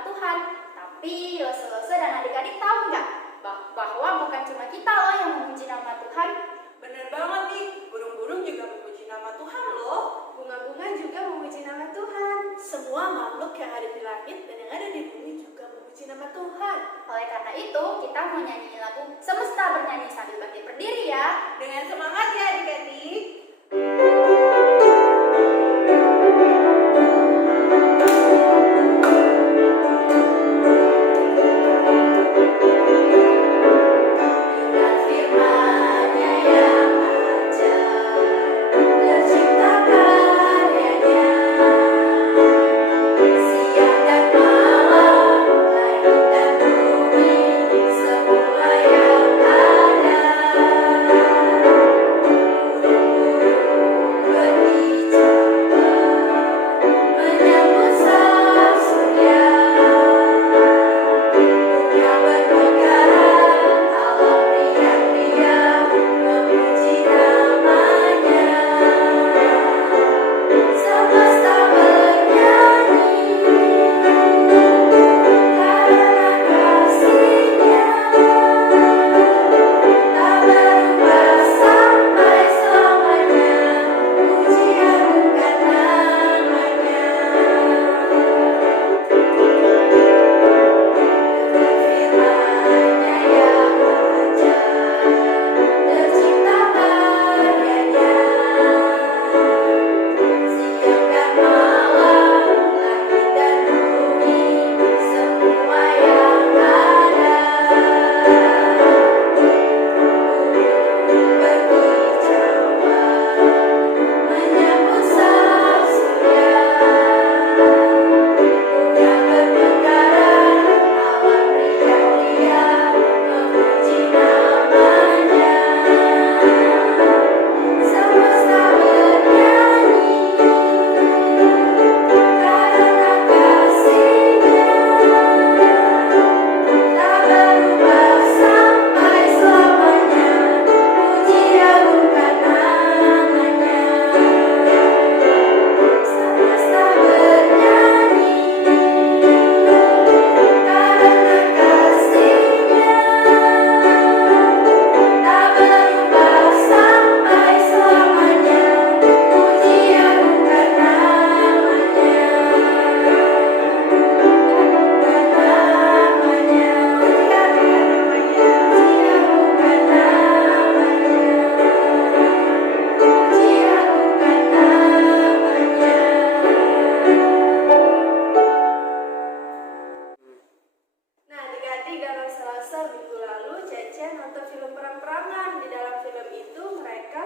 nama Tuhan. Tapi Lose-Lose dan adik-adik tahu nggak bahwa bukan cuma kita loh yang memuji nama Tuhan. Bener banget nih, burung-burung juga memuji nama Tuhan loh. Bunga-bunga juga memuji nama Tuhan. Semua makhluk yang ada di langit dan yang ada di bumi juga memuji nama Tuhan. Oleh karena itu, kita mau nyanyi lagu Semesta Bernyanyi sambil bangkit berdiri ya. Dengan semangat ya adik-adik.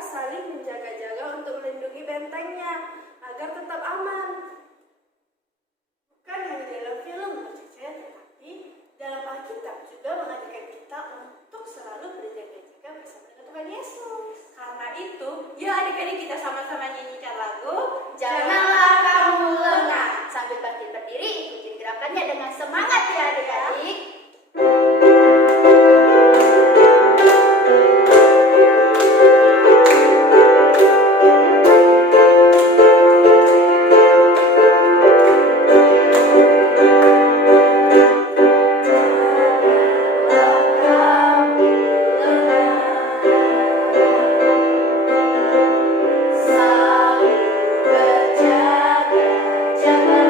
saling menjaga-jaga untuk melindungi bentengnya agar tetap aman. Bukan hanya dalam film, Cece, tetapi dalam Alkitab juga mengajarkan kita untuk selalu berjaga-jaga bersama dengan Tuhan Yesus. Karena itu, yuk adik-adik kita sama-sama nyanyikan lagu Janganlah kamu lengah. Sambil bangkit berdiri, ikutin gerakannya dengan semangat ya adik-adik. Jangan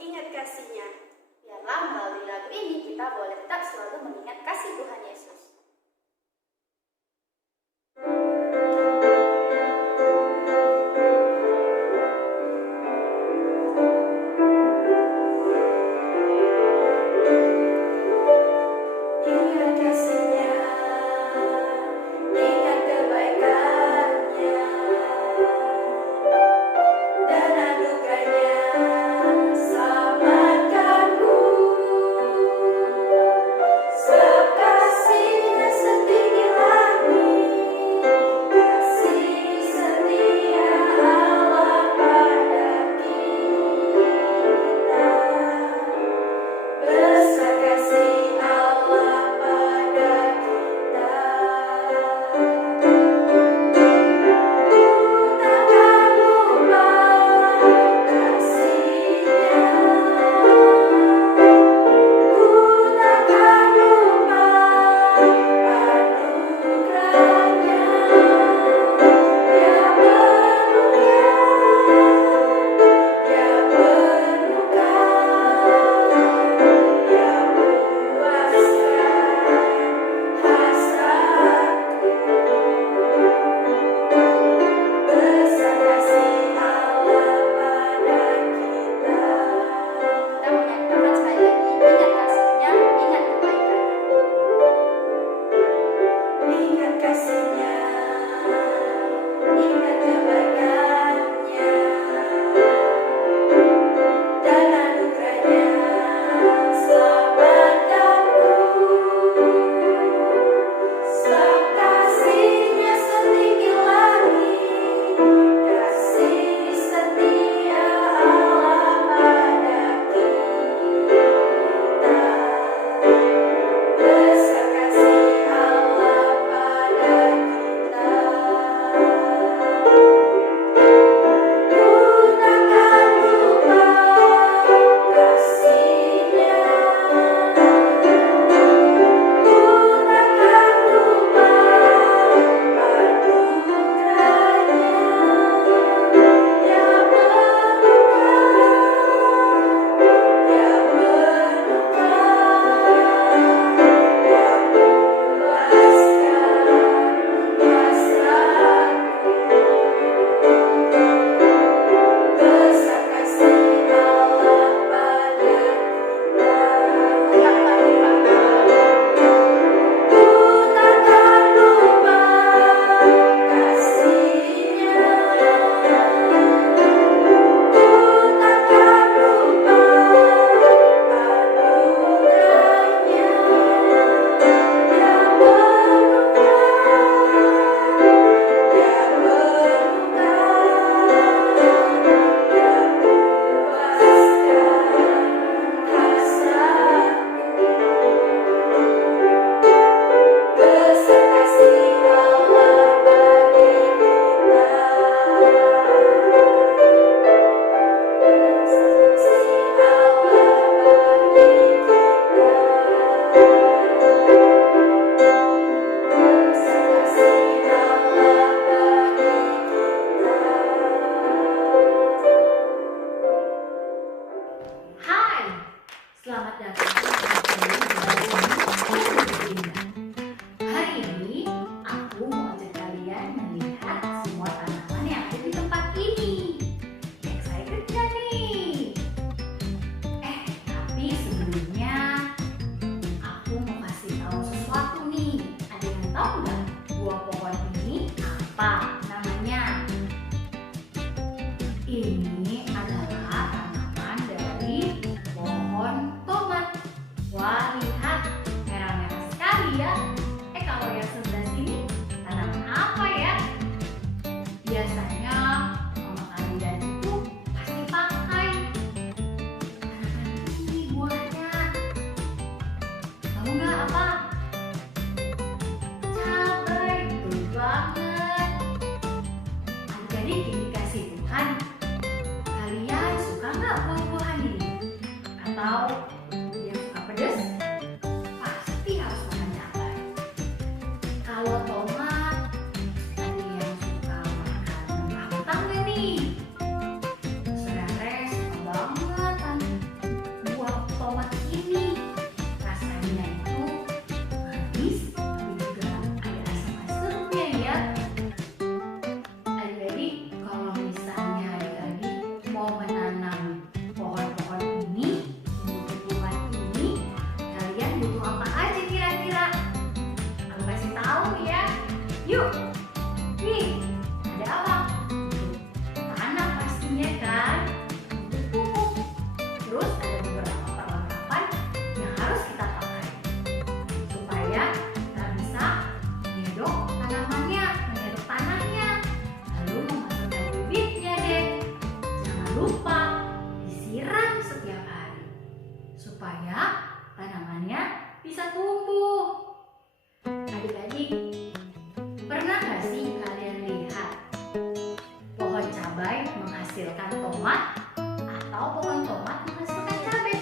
ingat kasih-Nya. Biarlah melalui lagu ini kita boleh tetap selalu mengingat kasih Tuhan Yesus. Ingat kasih-Nya, ingat kebaikan-Nya, dan anugerah-Nya selamatkanku. Sebab supaya tanamannya bisa tumbuh. Adik-adik, pernah gak sih kalian lihat pohon cabai menghasilkan tomat atau pohon tomat menghasilkan cabai?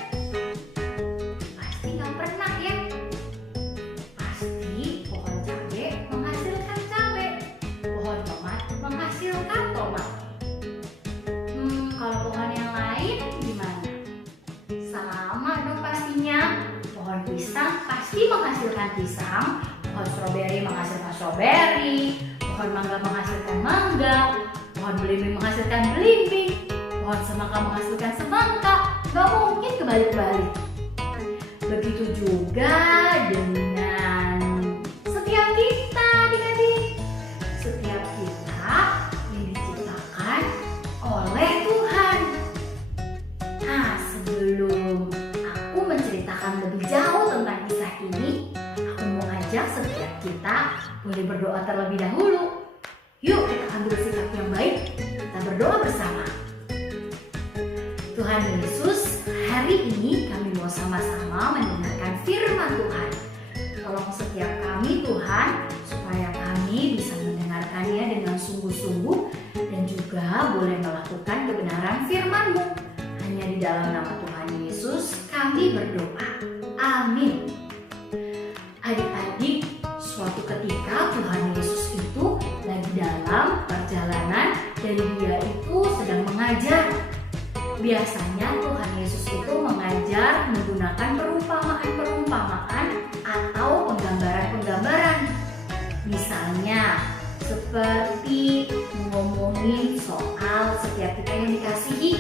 Pasti gak pernah ya? Pasti pohon cabai menghasilkan cabai, pohon tomat menghasilkan tomat. Kalau pohon yang lain gimana? Sama dong pastinya. Pohon pisang pasti menghasilkan pisang, pohon stroberi menghasilkan stroberi, pohon mangga menghasilkan mangga, pohon belimbing menghasilkan belimbing, pohon semangka menghasilkan semangka. Gak mungkin kebalik-balik. Begitu juga dengan setiap kita, adik-adik. Setiap kita yang diciptakan oleh Tuhan. Nah, sebelum aku menceritakan lebih jauh tentang kisah ini, aku mau ajak setiap kita boleh berdoa terlebih dahulu. Yuk kita ambil sikap yang baik, kita berdoa bersama. Tuhan Yesus, hari ini kami mau sama-sama mendengarkan firman Tuhan. Tolong setiap kami Tuhan, supaya kami bisa mendengarkannya dengan sungguh-sungguh dan juga boleh melakukan kebenaran firman-Mu. Hanya di dalam nama Tuhan Yesus kami berdoa. Amin. Adik-adik, suatu ketika Tuhan Yesus itu lagi dalam perjalanan dan dia itu sedang mengajar. Biasanya Tuhan Yesus itu mengajar menggunakan perumpamaan-perumpamaan atau penggambaran-penggambaran. Misalnya seperti ngomongin soal setiap kita yang dikasihi.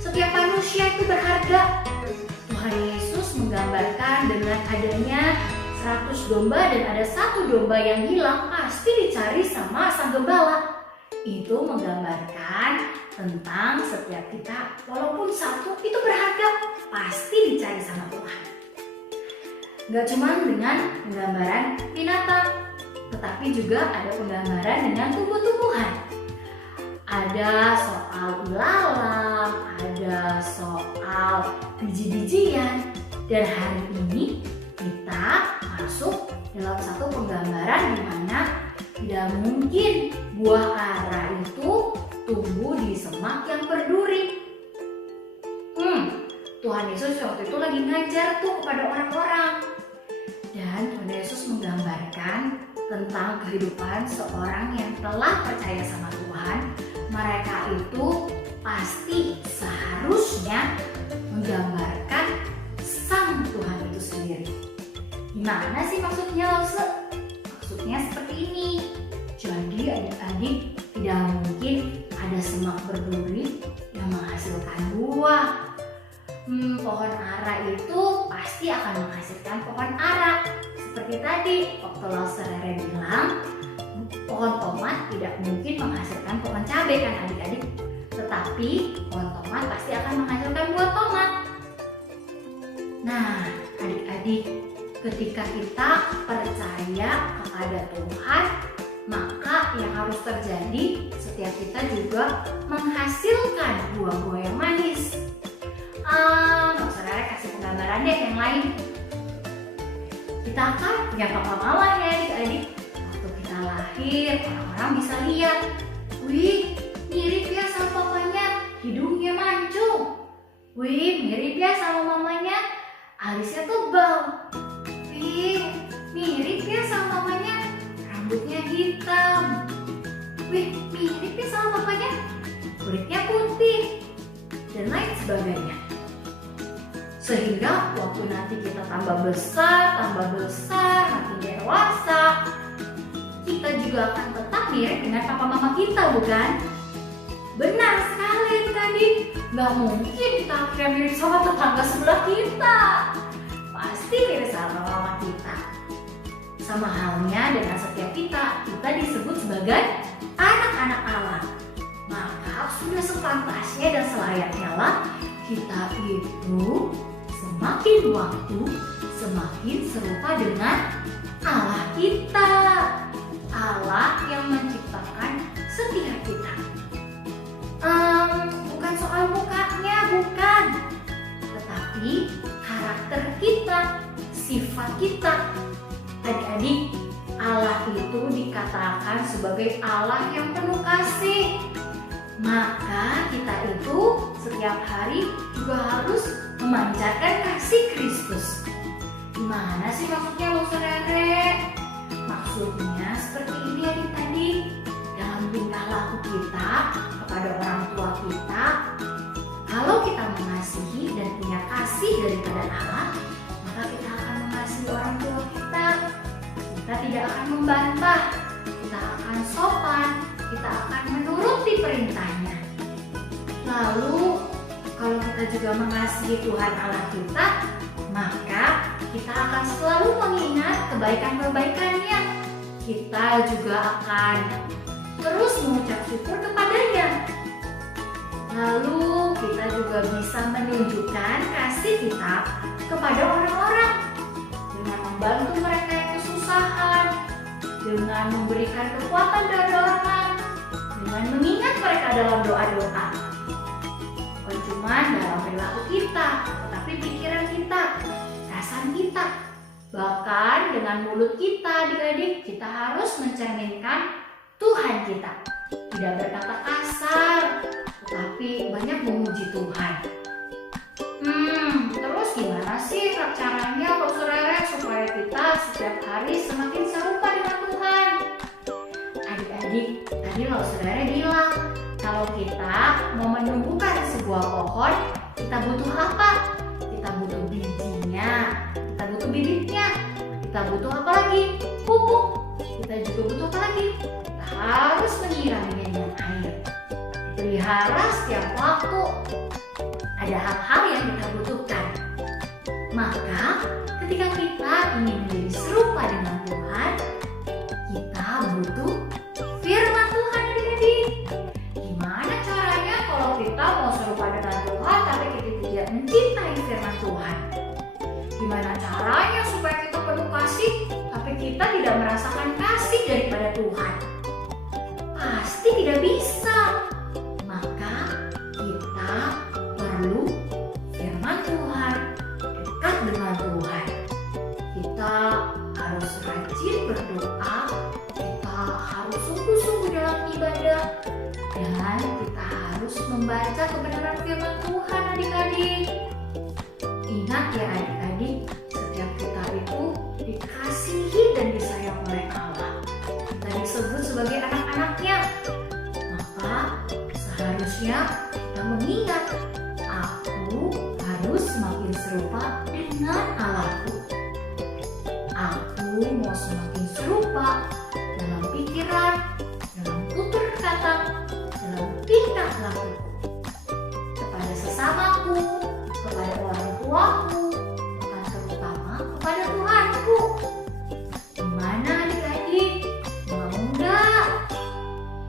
Setiap manusia itu berharga. Tuhan Yesus menggambarkan dengan adanya 100 domba dan ada 1 domba yang hilang pasti dicari sama sang gembala. Itu menggambarkan tentang setiap kita walaupun 1 itu berharga pasti dicari sama Tuhan. Gak cuma dengan penggambaran binatang, tetapi juga ada penggambaran dengan tumbuh-tumbuhan. Ada soal ilalang, ada soal biji-bijian, dan hari ini kita masuk dalam satu penggambaran di mana tidak mungkin buah ara itu tumbuh di semak yang berduri. Tuhan Yesus waktu itu lagi ngajar tuh kepada orang-orang, dan Tuhan Yesus menggambarkan tentang kehidupan seorang yang telah percaya sama Tuhan. Mereka itu pasti seharusnya menggambarkan sang Tuhan itu sendiri. Gimana sih maksudnya, Lause? Maksudnya seperti ini. Jadi adik-adik, tidak mungkin ada semak berduri yang menghasilkan buah. Pohon ara itu pasti akan menghasilkan pohon ara. Seperti tadi waktu Lause Rere bilang, pohon tomat tidak mungkin menghasilkan pohon cabai kan adik-adik. Tetapi pohon tomat pasti akan menghasilkan buah tomat. Nah adik-adik, ketika kita percaya kepada Tuhan, maka yang harus terjadi setiap kita juga menghasilkan buah-buah yang manis. Saudara kasih penggambaran deh yang lain. Kita kan punya papa mama ya adik-adik. Waktu kita lahir, orang-orang bisa lihat, wih mirip ya sama papanya, hidungnya mancung. Wih mirip ya sama mamanya, alisnya tebal. Wih mirip ya sama mamanya, rambutnya hitam. Wih mirip ya sama papanya, kulitnya putih, dan lain sebagainya. Sehingga waktu nanti kita tambah besar, makin dewasa, kita juga akan tetap mirip dengan papa mama kita, bukan? Benar sekali tadi. Gak mungkin kita akhirnya mirip sama tetangga sebelah kita. Pasti mirip sama mama kita. Sama halnya dengan setiap kita disebut sebagai anak-anak Allah. Maka sudah sepantasnya dan selayaknya lah kita itu semakin waktu semakin serupa dengan Allah kita, Allah yang menciptakan setiap kita. Bukan soal mukanya, bukan, tetapi karakter sifat kita. Adik-adik, Allah itu dikatakan sebagai Allah yang penuh kasih. Maka kita itu setiap hari juga harus memancarkan kasih Kristus. Gimana sih maksudnya Bu Rere? Maksudnya seperti ini adik-adik. Dalam tingkah laku kita kepada orang tua kita, kalau kita mengasihi dan punya kasih daripada Allah, maka kita akan mengasihi orang tua kita. Kita tidak akan membantah, kita akan sopan, kita akan menuruti perintahnya. Lalu kalau kita juga mengasihi Tuhan Allah kita, maka kita akan selalu mengingat kebaikan-kebaikannya. Kita juga akan terus mengucap syukur kepadanya. Lalu kita juga bisa menunjukkan kasih kita kepada orang-orang dengan membantu mereka yang kesusahan, dengan memberikan kekuatan dan dorongan, dengan mengingat mereka dalam doa-doa. Bukan cuma dalam perilaku kita, tetapi pikiran kita, perasaan kita, bahkan dengan mulut kita, adik-adik, kita harus mencerminkan Tuhan kita. Tidak berkata kasar, tetapi banyak memuji Tuhan. Terus gimana sih caranya Bu Rere supaya kita setiap hari semakin serupa dengan Tuhan? Adik-adik, tadi Bu Rere bilang kalau kita mau menumbuhkan sebuah pohon, kita butuh apa? Kita butuh bijinya, kita butuh bibitnya, kita butuh apa lagi? Pupuk. Kita juga butuh apa lagi? Kita harus menyiraminya dengan air. Pelihara setiap waktu. Ada hal-hal yang kita butuhkan. Maka ketika kita ingin menjadi serupa dengan Tuhan, kita butuh firman Tuhan, adik-adik. Gimana caranya kalau kita mau serupa dengan Tuhan tapi kita tidak mencintai firman Tuhan? Gimana caranya supaya kita penuh kasih tapi kita tidak merasakan kasih daripada Tuhan? Pasti tidak bisa. Maka kita perlu firman Tuhan, dekat dengan Tuhan. Kita harus rajin berdoa, kita harus sungguh-sungguh dalam ibadah, dan kita harus membaca kebenaran firman Tuhan, adik-adik. Ingat ya adik-adik, setiap kita itu dikasihi dan disayang oleh Allah. Kita disebut sebagai anak-anaknya. Maka seharusnya kita mengingat, aku harus semakin serupa dengan Allahku. Aku mau semakin serupa dalam pikiran, dalam tutur kata, dalam tingkah lakuku, kepada sesamaku, kepada orang tuaku, bahkan terutama kepada Tuhanku. Gimana adik-adik? Mau enggak?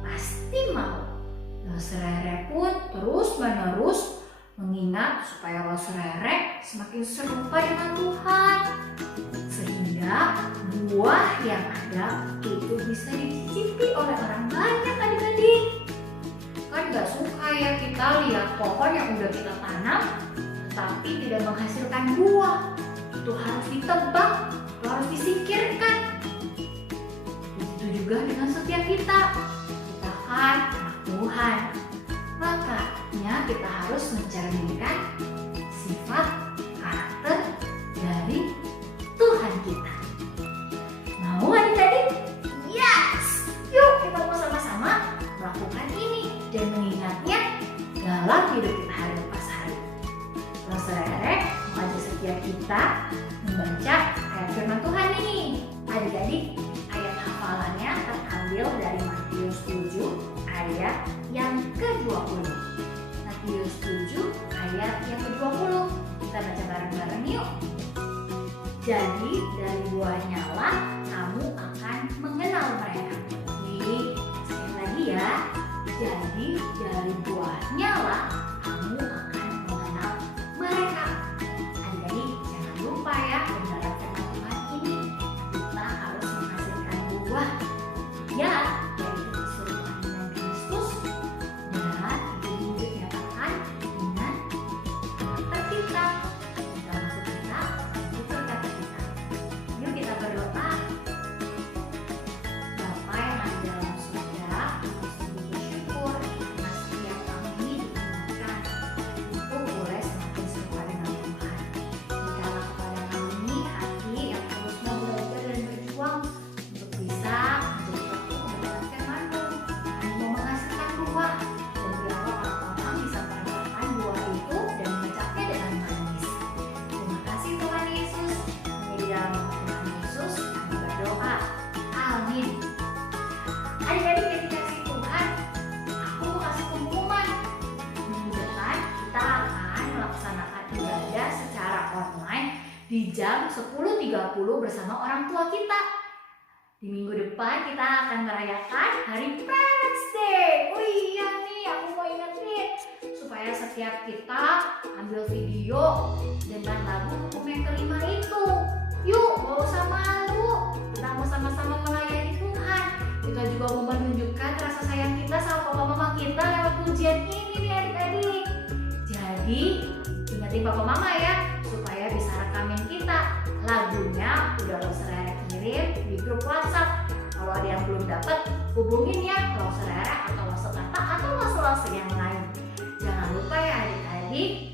Pasti mau. Rere pun terus-menerus mengingat supaya Rere semakin serupa dengan Tuhan, sehingga buah yang ada itu bisa dicicipi oleh orang banyak, adik-adik. Kan gak suka ya kita lihat pohon yang udah kita tanam tetapi tidak menghasilkan buah. Itu harus ditebang, itu harus disingkirkan. Begitu juga dengan setiap kita. Kita kan anak Tuhan, makanya kita harus mencerminkan sifat karakter dari Tuhan kita. Mau adik-adik? Yes! Yuk kita mau sama-sama melakukan ini dan mengingatnya dalam hidup kita hari lepas hari. Rere mengajak setiap kita membaca ayat firman Tuhan ini. Adik-adik, ayat hafalannya terambil dari Matius 7 ayat yang ke-20. Matius 7 ayat yang ke-20. Kita baca bareng-bareng yuk. Jadi dari buahnya lah kamu akan mengenal mereka. Sekali lagi ya. Jadi dari buahnya lah kamu akan mengenal mereka. Adik-adik jangan lupa ya, dalam firman Tuhan ini kita harus menghasilkan buah. Ya, yaitu keserupan dengan Kristus, dan itu dinyatakan dengan karakter kita, dalam kita, tutur kata kita. di jam 10.30 bersama orang tua kita. Di minggu depan kita akan merayakan Hari Parents Day. Oh iya nih, aku mau ingetin supaya setiap kita ambil video dengan lagu hukum yang kelima itu. Yuk, gak usah malu. Kita mau sama-sama melayani Tuhan. Kita juga mau menunjukkan rasa sayang kita sama papa mama kita lewat pujian ini nih adik-adik. Jadi, ingetin papa mama ya, supaya bisa rekamin kita. Lagunya udah lo Serere kirim di grup WhatsApp. Kalau ada yang belum dapat, hubungin ya lo Serere atau lo Sekata atau lo yang lain. Jangan lupa ya adik-adik,